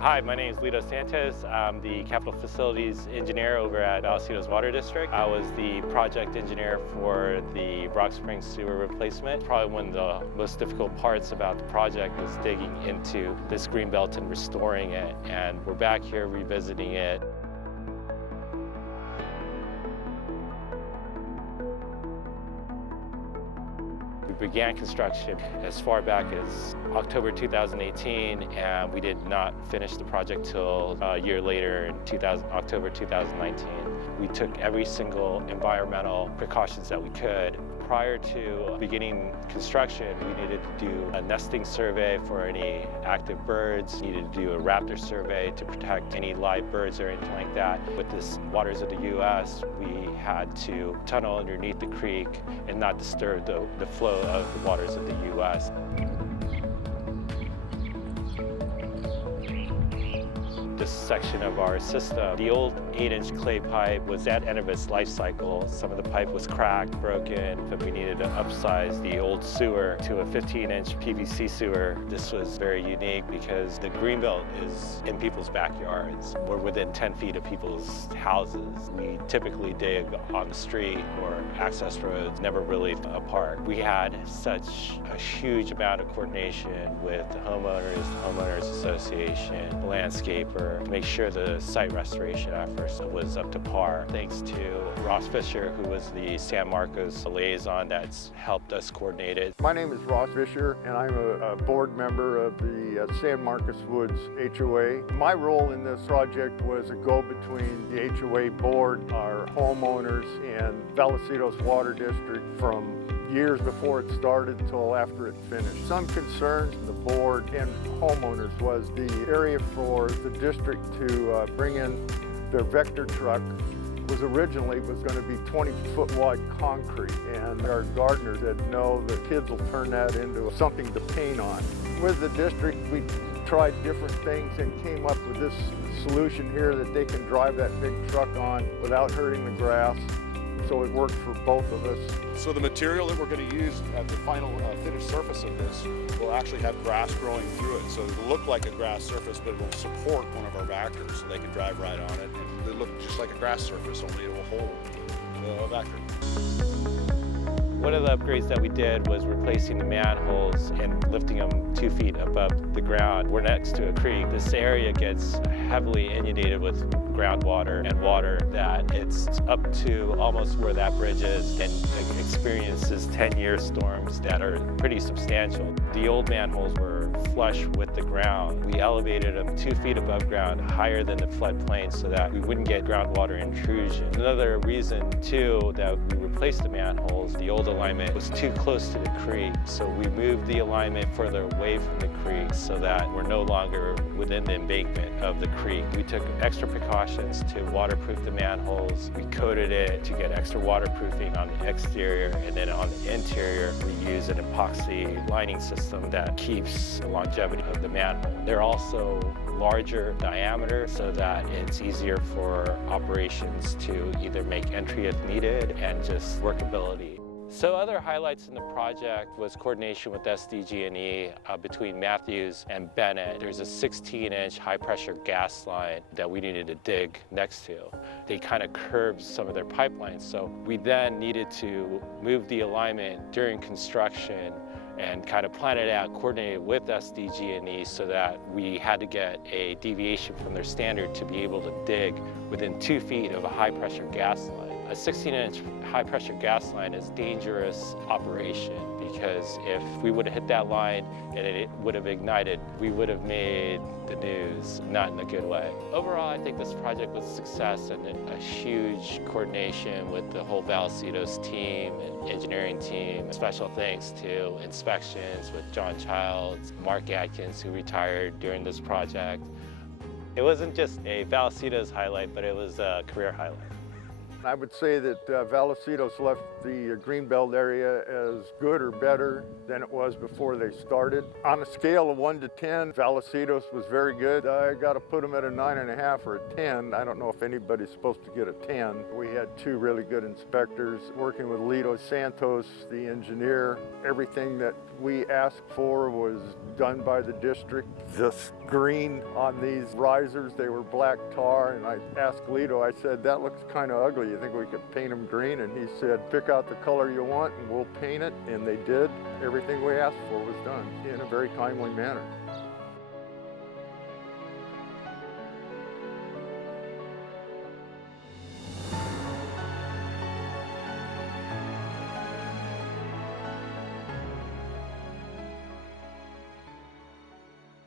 Hi, my name is Lito Santos. I'm the Capital Facilities Engineer over at Vallecitos Water District. I was the project engineer for the Rock Springs sewer replacement. Probably one of the most difficult parts about the project was digging into this greenbelt and restoring it. And we're back here revisiting it. We began construction as far back as October 2018, and we did not finish the project till a year later in October 2019. We took every single environmental precautions that we could. Prior to beginning construction, we needed to do a nesting survey for any active birds, needed to do a raptor survey to protect any live birds or anything like that. With this waters of the U.S., we had to tunnel underneath the creek and not disturb the flow of the waters of the U.S. This section of our system, the old 8-inch clay pipe was at end of its life cycle. Some of the pipe was cracked, broken, but we needed to upsize the old sewer to a 15-inch PVC sewer. This was very unique because the greenbelt is in people's backyards. We're within 10 feet of people's houses. We typically dig on the street or access roads, never really a park. We had such a huge amount of coordination with the homeowners association, the landscaper, to make sure the site restoration efforts was up to par. Thanks to Ross Fisher, who was the San Marcos liaison that's helped us coordinate it. My name is Ross Fisher, and I'm a board member of the San Marcos Woods HOA. My role in this project was a go-between the HOA board, our homeowners, and Vallecitos Water District from years before it started till after it finished. Some concerns the board and homeowners was the area for the district to bring in their vector truck was originally going to be 20-foot wide concrete, and our gardener said no, the kids will turn that into something to paint on. With the district, we tried different things and came up with this solution here that they can drive that big truck on without hurting the grass. So it worked for both of us. So the material that we're going to use at the final finished surface of this will actually have grass growing through it. So it'll look like a grass surface, but it will support one of our vectors so they can drive right on it. And it'll look just like a grass surface, only it will hold the vector. One of the upgrades that we did was replacing the manholes and lifting them 2 feet above the ground. We're next to a creek. This area gets heavily inundated with groundwater and water that it's up to almost where that bridge is and experiences 10-year storms that are pretty substantial. The old manholes were flush with the ground. We elevated them 2 feet above ground, higher than the floodplain, so that we wouldn't get groundwater intrusion. Another reason too that we replaced the manholes, the old alignment was too close to the creek, so we moved the alignment further away from the creek so that we're no longer within the embankment of the creek. We took extra precautions to waterproof the manholes. We coated it to get extra waterproofing on the exterior, and then on the interior we use an epoxy lining system that keeps the longevity of the manhole. They're also larger diameter so that it's easier for operations to either make entry if needed and just workability. So other highlights in the project was coordination with SDG&E between Matthews and Bennett. There's a 16-inch high-pressure gas line that we needed to dig next to. They kind of curbed some of their pipelines, so we then needed to move the alignment during construction and kind of plan it out, coordinated with SDG&E so that we had to get a deviation from their standard to be able to dig within 2 feet of a high-pressure gas line. A 16-inch high-pressure gas line is a dangerous operation because if we would have hit that line and it would have ignited, we would have made the news, not in a good way. Overall, I think this project was a success and a huge coordination with the whole Vallecitos team and engineering team. Special thanks to inspections with John Childs, Mark Atkins, who retired during this project. It wasn't just a Vallecitos highlight, but it was a career highlight. I would say that Vallecitos left the Greenbelt area as good or better than it was before they started. On a scale of 1 to 10, Vallecitos was very good. I got to put them at a 9.5 or a 10. I don't know if anybody's supposed to get a 10. We had 2 really good inspectors working with Lito Santos, the engineer. Everything that we asked for was done by the district. This green on these risers, they were black tar, and I asked Lito, I said, that looks kind of ugly. You think we could paint them green? And he said, pick out the color you want and we'll paint it. And they did. Everything we asked for was done in a very timely manner.